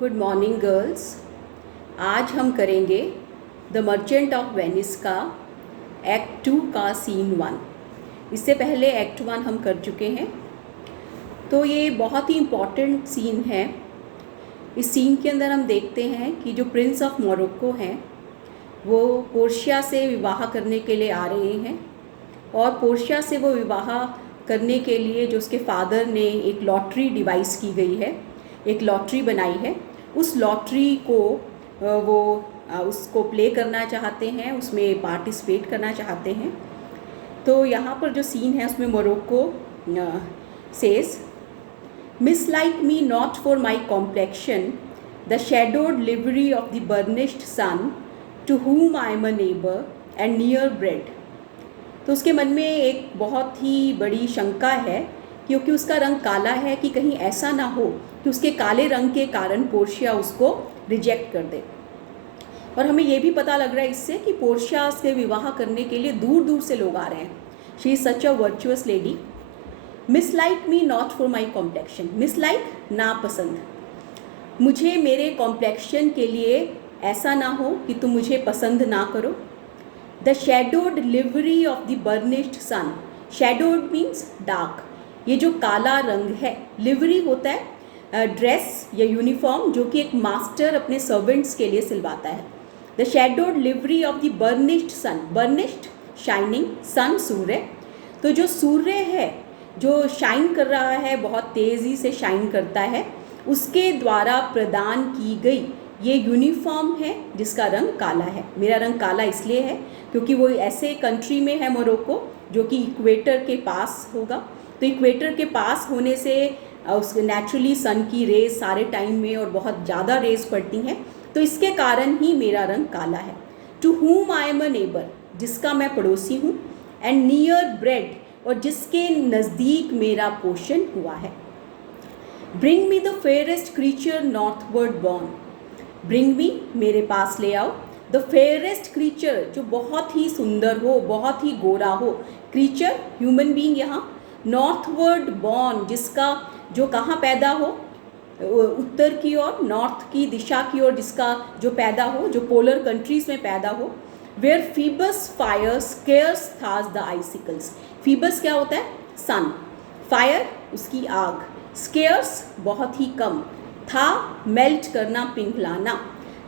Good morning girls. आज हम करेंगे द मर्चेंट ऑफ वेनिस का एक्ट 2 का सीन 1। इससे पहले एक्ट 1 हम कर चुके हैं, तो ये बहुत ही इम्पॉर्टेंट सीन है। इस सीन के अंदर हम देखते हैं कि जो प्रिंस ऑफ मोरक्को हैं वो पोर्शिया से विवाह करने के लिए आ रहे हैं, और पोर्शिया से वो विवाह करने के लिए जो उसके फादर ने एक लॉटरी डिवाइस की गई है, एक लॉटरी बनाई है, उस लॉटरी को वो उसको प्ले करना चाहते हैं, उसमें पार्टिसिपेट करना चाहते हैं। तो यहाँ पर जो सीन है उसमें Morocco says, mislike me not for my complexion the shadowed livery of the burnished sun to whom I am a neighbor and near bred। तो उसके मन में एक बहुत ही बड़ी शंका है, क्योंकि उसका रंग काला है, कि कहीं ऐसा ना हो कि उसके काले रंग के कारण पोर्शिया उसको रिजेक्ट कर दे। और हमें ये भी पता लग रहा है इससे कि पोर्शिया से विवाह करने के लिए दूर दूर से लोग आ रहे हैं। She is such a virtuous lady. Mislike me not for my complexion, mislike नापसंद, मुझे मेरे कॉम्प्लेक्शन के लिए ऐसा ना हो कि तुम मुझे पसंद ना करो। The shadowed livery of the burnished sun, shadowed means dark, ये जो काला रंग है, लिवरी होता है ड्रेस या यूनिफॉर्म जो कि एक मास्टर अपने सर्वेंट्स के लिए सिलवाता है। The shadowed livery of the burnished sun, burnished shining, sun सूर्य, तो जो सूर्य है जो शाइन कर रहा है, बहुत तेज़ी से शाइन करता है, उसके द्वारा प्रदान की गई ये यूनिफॉर्म है जिसका रंग काला है। मेरा रंग काला इसलिए है क्योंकि वो ऐसे कंट्री में है मोरक्को जो कि इक्वेटर के पास होगा। तो इक्वेटर के पास होने से उसके नेचुरली सन की रेज सारे टाइम में और बहुत ज़्यादा रेज पड़ती हैं, तो इसके कारण ही मेरा रंग काला है। To whom I am a neighbor, जिसका मैं पड़ोसी हूँ, एंड नियर ब्रेड, और जिसके नज़दीक मेरा पोषण हुआ है। Bring me the fairest creature northward born, bring me, मेरे पास ले आओ, द फेयरेस्ट क्रीचर, जो बहुत ही सुंदर हो, बहुत ही गोरा हो, क्रीचर ह्यूमन बीइंग यहाँ, नॉर्थवर्ड बॉर्न, जिसका जो कहाँ पैदा हो, उत्तर की ओर, नॉर्थ की दिशा की ओर जिसका जो पैदा हो, जो पोलर कंट्रीज़ में पैदा हो। वेयर फीबस फायर स्केयर्स थास द आइसिकल्स, फीबस क्या होता है, सन, फायर उसकी आग, स्केयर्स बहुत ही कम, था मेल्ट करना, पिघलाना,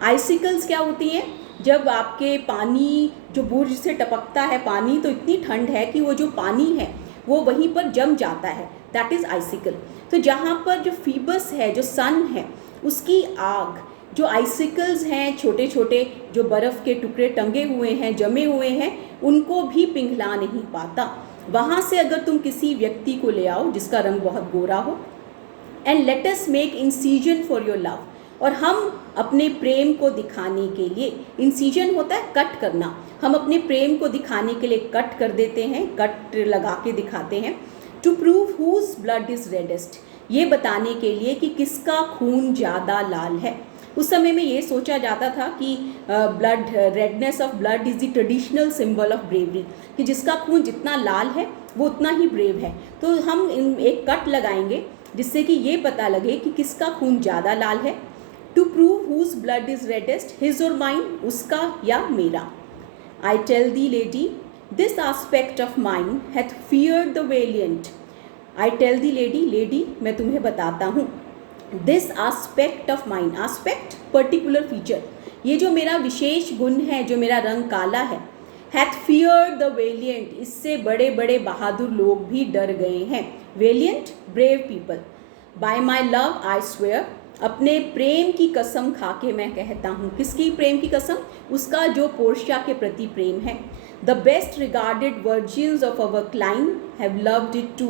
आइसिकल्स क्या होती हैं, जब आपके पानी जो बुर्ज से टपकता है पानी, तो इतनी ठंड है कि वो जो पानी है वो वहीं पर जम जाता है, दैट इज़ आइसिकल। तो जहाँ पर जो फीबस है, जो सन है, उसकी आग, जो आइसिकल्स हैं, छोटे छोटे जो बर्फ़ के टुकड़े टंगे हुए हैं, जमे हुए हैं, उनको भी पिघला नहीं पाता। वहाँ से अगर तुम किसी व्यक्ति को ले आओ जिसका रंग बहुत गोरा हो, and let us make incision for your love, और हम अपने प्रेम को दिखाने के लिए, इंसीजन होता है कट करना, हम अपने प्रेम को दिखाने के लिए कट कर देते हैं, कट लगा के दिखाते हैं। To prove whose blood is reddest, ये बताने के लिए कि किसका खून ज़्यादा लाल है। उस समय में ये सोचा जाता था कि blood, redness of blood is the traditional symbol of bravery, कि जिसका खून जितना लाल है वो उतना ही ब्रेव है। तो हम एक कट लगाएंगे जिससे कि ये पता लगे कि किसका खून ज़्यादा लाल है। To prove whose blood is reddest, his और माइन, उसका या मेरा। I tell thee lady this aspect of mine hath feared the valiant, I tell thee lady, lady मैं तुम्हें बताता हूँ, this aspect of mine, aspect particular feature, ये जो मेरा विशेष गुण है, जो मेरा रंग काला है, हैथ फियर्ड द वेलियंट, इससे बड़े बड़े बहादुर लोग भी डर गए हैं। Valiant, brave people. Bye my love I swear, अपने प्रेम की कसम खा के मैं कहता हूँ, किसकी प्रेम की कसम, उसका जो पोर्शिया के प्रति प्रेम है। The best regarded virgins of our clime have loved it too,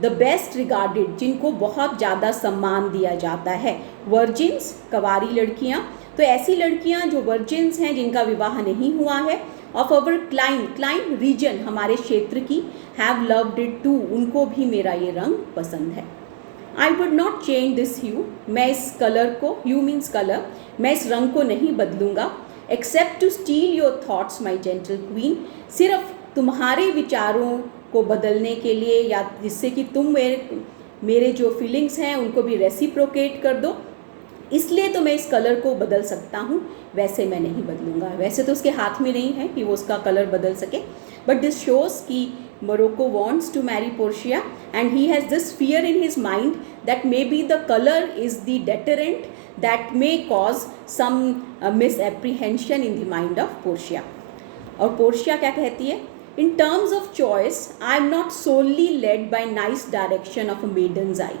the best regarded, जिनको बहुत ज़्यादा सम्मान दिया जाता है, वर्जिन्स कवारी लड़कियाँ, तो ऐसी लड़कियाँ जो वर्जिन्स हैं, जिनका विवाह नहीं हुआ है, of our clime, clime region, हमारे क्षेत्र की, हैव लव्ड इट टू, उनको भी मेरा ये रंग पसंद है। I would not change this hue, मैं इस कलर को, ह्यू मीन्स कलर, मैं इस रंग को नहीं बदलूंगा, except to steal your thoughts my gentle queen, सिर्फ तुम्हारे विचारों को बदलने के लिए, या जिससे कि तुम मेरे जो फीलिंग्स हैं उनको भी रेसिप्रोकेट कर दो, इसलिए तो मैं इस कलर को बदल सकता हूँ, वैसे मैं नहीं बदलूँगा। वैसे तो उसके हाथ में नहीं है कि वो उसका कलर बदल सके, बट दिस शोज़ कि Morocco wants to marry Portia and he has this fear in his mind that maybe the color is the deterrent that may cause some misapprehension in the mind of Portia. और Portia क्या कहती है? In terms of choice, I am not solely led by nice direction of a maiden's eye.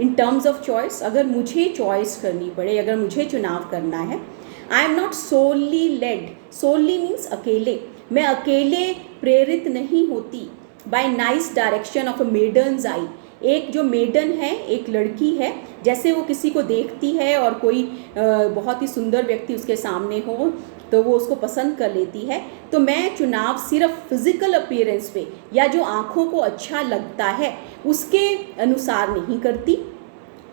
In terms of choice, अगर मुझे choice करनी पड़े, अगर मुझे चुनाव करना है, I am not solely led. Solely means अकेले, मैं अकेले प्रेरित नहीं होती by nice direction of a maiden's eye. एक जो मेडन है, एक लड़की है, जैसे वो किसी को देखती है और कोई बहुत ही सुंदर व्यक्ति उसके सामने हो तो वो उसको पसंद कर लेती है, तो मैं चुनाव सिर्फ फिजिकल अपीयरेंस पे या जो आँखों को अच्छा लगता है उसके अनुसार नहीं करती.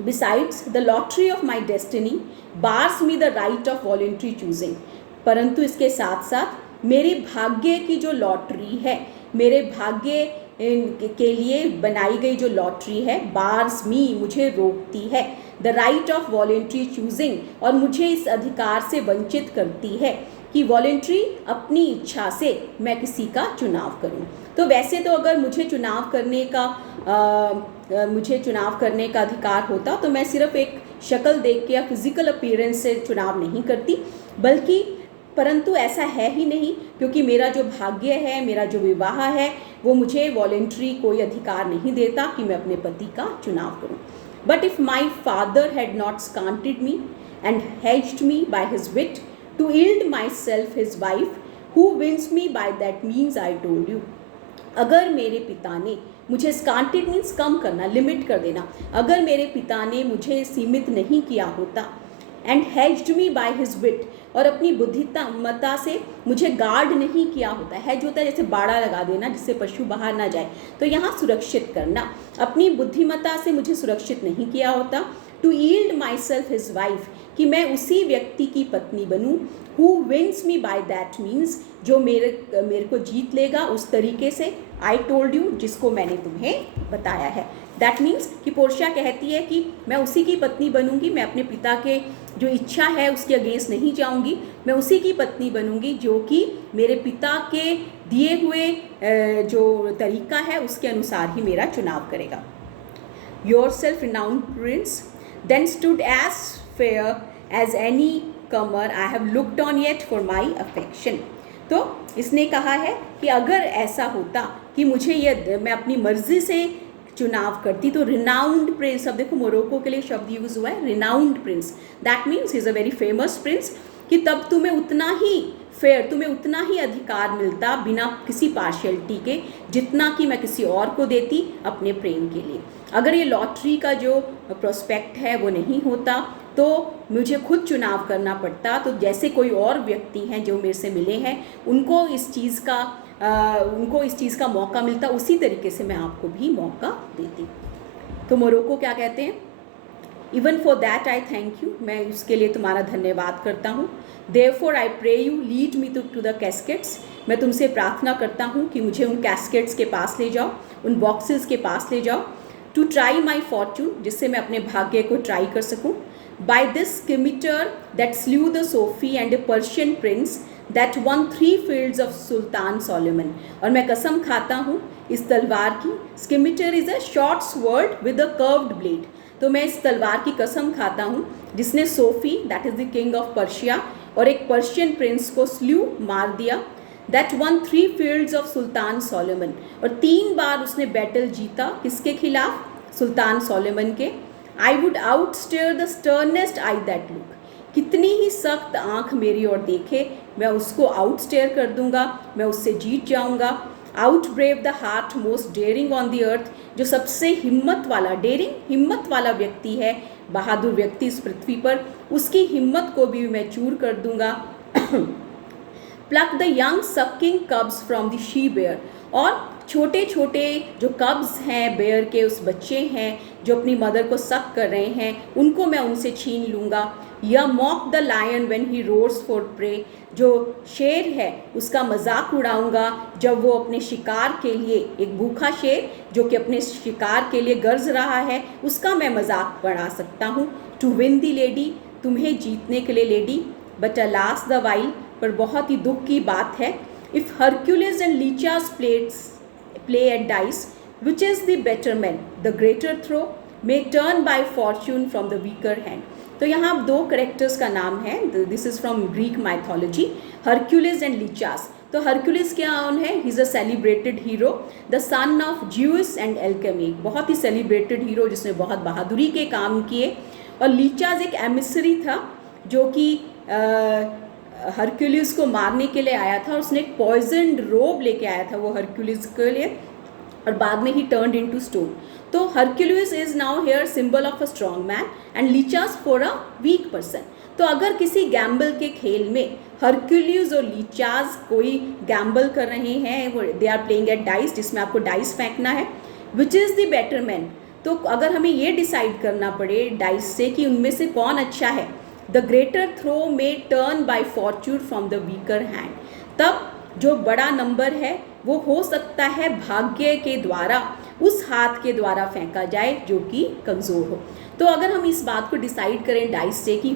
Besides, the lottery of my destiny bars me the right of voluntary choosing. परंतु इसके साथ साथ मेरे भाग्य की जो लॉटरी है, मेरे भाग्य के लिए बनाई गई जो लॉटरी है, बार्स मी, मुझे रोकती है, the right of voluntary choosing, और मुझे इस अधिकार से वंचित करती है कि वॉलेंट्री अपनी इच्छा से मैं किसी का चुनाव करूं. तो वैसे तो अगर मुझे चुनाव करने का अधिकार होता तो मैं सिर्फ एक शक्ल देख के या फिजिकल अपीयरेंस से चुनाव नहीं करती, बल्कि परंतु ऐसा है ही नहीं, क्योंकि मेरा जो भाग्य है, मेरा जो विवाह है, वो मुझे वॉलेंट्री कोई अधिकार नहीं देता कि मैं अपने पति का चुनाव करूं. But if my father had not scanted me and hedged me by his wit to yield myself his wife who wins me by that means I told you. अगर मेरे पिता ने मुझे, स्कांटेड मीन्स कम करना, लिमिट कर देना, अगर मेरे पिता ने मुझे सीमित नहीं किया होता, and hedged me by his wit, और अपनी बुद्धिमत्ता से मुझे गार्ड नहीं किया होता. हेज होता है जैसे बाड़ा लगा देना जिससे पशु बाहर ना जाए, तो यहाँ सुरक्षित करना. अपनी बुद्धिमत्ता से मुझे सुरक्षित नहीं किया होता. To yield myself his wife, कि मैं उसी व्यक्ति की पत्नी बनूं, who wins me by that means, जो मेरे को जीत लेगा उस तरीके से, आई टोल्ड यू, जिसको मैंने तुम्हें बताया है. दैट मीन्स कि पोर्शिया कहती है कि मैं उसी की पत्नी बनूंगी, मैं अपने पिता के जो इच्छा है उसके अगेंस्ट नहीं जाऊंगी, मैं उसी की पत्नी बनूंगी जो कि मेरे पिता के दिए हुए जो तरीका है उसके अनुसार ही मेरा चुनाव करेगा. Yourself renowned prince then stood as fair as any comer I have looked on yet for my affection. तो इसने कहा है कि अगर ऐसा होता कि मैं अपनी मर्जी से चुनाव करती, तो रिनाउंड प्रिंस, अब देखो मोरोक्को के लिए शब्द यूज हुआ है renowned Prince, that means he is a very famous Prince, कि तब तुम्हें उतना ही फेयर, तुम्हें उतना ही अधिकार मिलता बिना किसी पार्शियलिटी के जितना कि मैं किसी और को देती अपने प्रेम के लिए. अगर ये लॉटरी का जो प्रोस्पेक्ट है वो नहीं होता तो मुझे खुद चुनाव करना पड़ता, तो जैसे कोई और व्यक्ति हैं जो मेरे से मिले हैं उनको इस चीज़ का मौका मिलता, उसी तरीके से मैं आपको भी मौका देती. तो मोरोक्को क्या कहते हैं? Even for that I thank you, मैं उसके लिए तुम्हारा धन्यवाद करता हूँ. Therefore I pray you lead me to the caskets, मैं तुमसे प्रार्थना करता हूँ कि मुझे उन कैस्केट्स के पास ले जाओ, उन बॉक्सेस के पास ले जाओ. टू ट्राई माई फॉर्चून, जिससे मैं अपने भाग्य को ट्राई कर सकूँ. By this scimitar that slew the Sophy and a Persian prince that won 3 fields of Sultan Solomon, और मैं कसम खाता हूँ इस तलवार की. Scimitar is a short sword with a curved blade, तो मैं इस तलवार की कसम खाता हूँ जिसने Sophy that is the king of Persia और एक पर्शियन प्रिंस को स्ल्यू मार दिया. That won 3 fields of Sultan Solomon, और 3 बार उसने बैटल जीता, किसके खिलाफ? सुल्तान सोलोमन के. I would outstare the sternest eye that look, कितनी ही सख्त आँख मेरी ओर देखे मैं उसको आउट स्टेयर कर दूंगा, मैं उससे जीत जाऊंगा. Outbrave the heart most daring on the earth, जो सबसे हिम्मत वाला व्यक्ति है, बहादुर व्यक्ति इस पृथ्वी पर, उसकी हिम्मत को भी मैं चूर कर दूंगा. Pluck the young sucking cubs from the she bear, और छोटे छोटे जो कब्स हैं बेयर के, उस बच्चे हैं जो अपनी मदर को सक कर रहे हैं, उनको मैं उनसे छीन लूँगा. Yea mock the lion when he roars for prey, जो शेर है उसका मजाक उड़ाऊंगा जब वो अपने शिकार के लिए, एक भूखा शेर जो कि अपने शिकार के लिए गरज रहा है, उसका मैं मजाक बढ़ा सकता हूँ. टू विन दी लेडी तुम्हें जीतने के लिए lady, but alas the while, पर बहुत ही दुख की बात है, if Hercules and Lichas play at dice, which is the better man, the greater throw may turn by fortune from the weaker hand. तो यहाँ दो करेक्टर्स का नाम है, this is from Greek mythology, Hercules and Lichas. तो Hercules क्या है, he is a celebrated hero, the son of Zeus and Alcmene, बहुत ही सेलिब्रेटेड हीरो जिसने बहुत बहादुरी के काम किए। और लीचास एक एमिसरी था जो कि हरक्यूलिस को मारने के लिए आया था, और उसने एक पॉइजनड रोब लेके आया था वो हरक्यूलिस के लिए, और बाद में ही टर्न्ड इनटू स्टोन। तो Hercules is now here symbol of a strong man and Lichas for a weak person. तो अगर किसी गैम्बल के खेल में हरक्यूलिस और लीचास कोई गैम्बल कर रहे हैं, they are playing at dice, जिसमें आपको डाइस फेंकना है, which is the better man. तो अगर हमें ये डिसाइड करना पड़े डाइस से कि उनमें से कौन अच्छा है, द ग्रेटर थ्रो में turn by fortune from the weaker hand, तब जो बड़ा नंबर है वो हो सकता है भाग्य के द्वारा, उस हाथ के द्वारा फेंका जाए जो कि कमज़ोर हो। तो अगर हम इस बात को डिसाइड करें डाइस से कि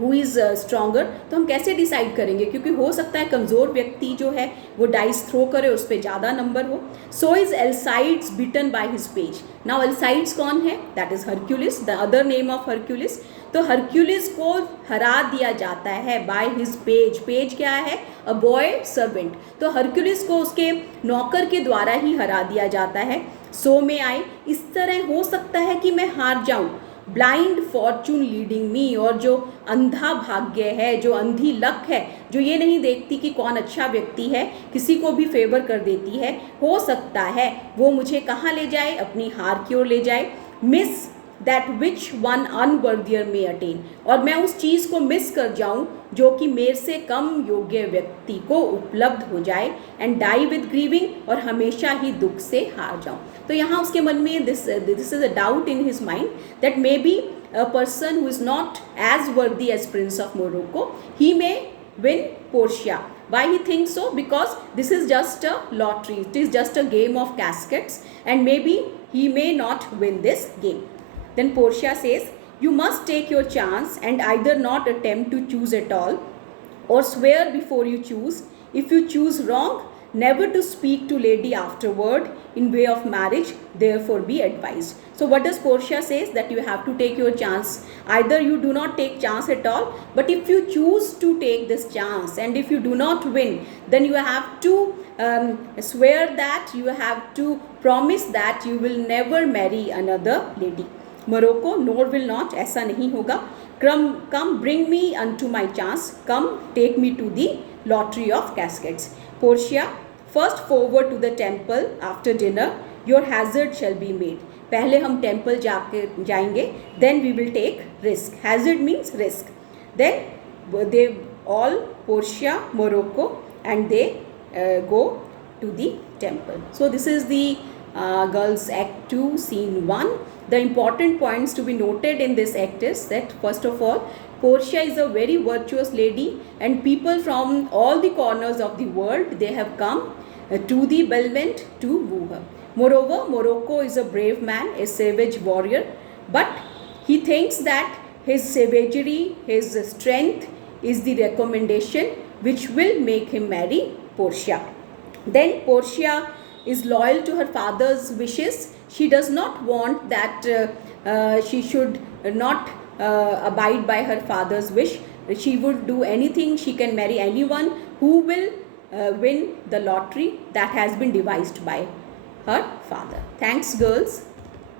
हु इज़ स्ट्रॉन्गर, तो हम कैसे डिसाइड करेंगे, क्योंकि हो सकता है कमज़ोर व्यक्ति जो है वो डाइस थ्रो करे, उस पर ज़्यादा नंबर हो। So is Alcides beaten by his page. Now Alcides कौन है, that is Hercules, the other name of Hercules. तो हरक्यूलिस को हरा दिया जाता है बाय हिज पेज। पेज क्या है, अ बॉय सर्वेंट। तो हरक्यूलिस को उसके नौकर के द्वारा ही हरा दिया जाता है। सो में आई, इस तरह हो सकता है कि मैं हार जाऊं, ब्लाइंड फॉर्चून लीडिंग मी, और जो अंधा भाग्य है, जो अंधी लक है, जो ये नहीं देखती कि कौन अच्छा व्यक्ति है, किसी को भी फेवर कर देती है, हो सकता है वो मुझे कहाँ ले जाए, अपनी हार की ओर ले जाए। मिस दैट विच वन अनवर्दियर में अटेन, और मैं उस चीज़ को मिस कर जाऊं जो कि मेरे से कम योग्य व्यक्ति को उपलब्ध हो जाए, एंड डाई विद ग्रीविंग, और हमेशा ही दुख से हार जाऊं। तो यहाँ उसके मन में this is a doubt in his mind that may be a person who is not as worthy as prince of Morocco, he may win Portia. Why he thinks so? Because this is just a lottery. It is just a game of caskets, and maybe he may not win this game. Then Portia says, you must take your chance and either not attempt to choose at all, or swear before you choose. If you choose wrong, never to speak to lady afterward in way of marriage, therefore be advised. So what does Portia says, that you have to take your chance. Either you do not take chance at all, but if you choose to take this chance, and if you do not win, then you have to swear that, you have to promise that you will never marry another lady. Morocco, nor will not, ऐसा नहीं होगा. Come bring me unto my chance, come take me to the lottery of caskets. Portia, first forward to the temple after dinner, your hazard shall be made. पहले हम temple जाएंगे, then we will take risk. Hazard means risk. Then they all, Portia, Morocco, and they go to the temple. So this is the Girls Act 2 Scene 1. The important points to be noted in this act is that, first of all, Portia is a very virtuous lady, and people from all the corners of the world, they have come to the Belmont to woo her. Moreover, Morocco is a brave man, a savage warrior, but he thinks that his savagery, his strength is the recommendation which will make him marry Portia. Then Portia is loyal to her father's wishes. She does not want that she should not abide by her father's wish. She would do anything, she can marry anyone who will win the lottery that has been devised by her father. Thanks, girls.